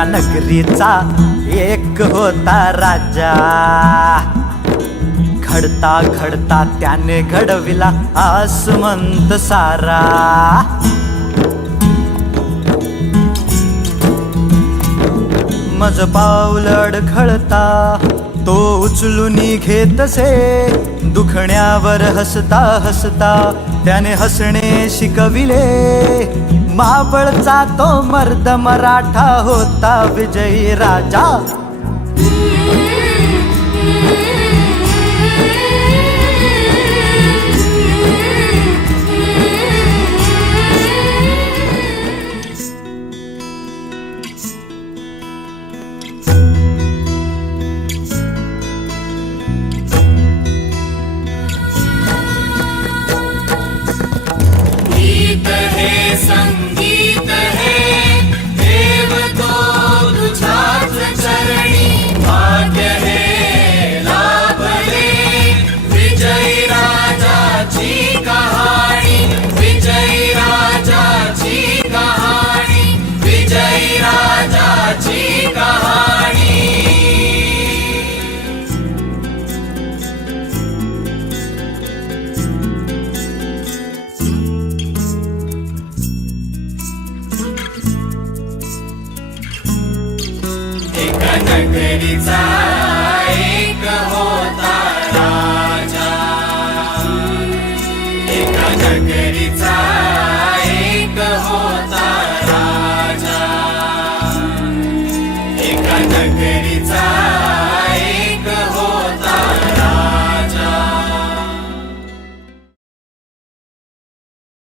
एका नगरीचा एक होता राजा. घडता घडता त्याने घडविला आसमंत सारा. मज पाऊल अडखळता तो उचलून घेतसे दुखण्यावर हसता हसता त्याने हसणे शिकविले. मावळचा तो मर्द मराठा होता विजयी राजा. कटरीचा एक होता राजा. एका नगरीचा एक होता राजा. एका नगरीचा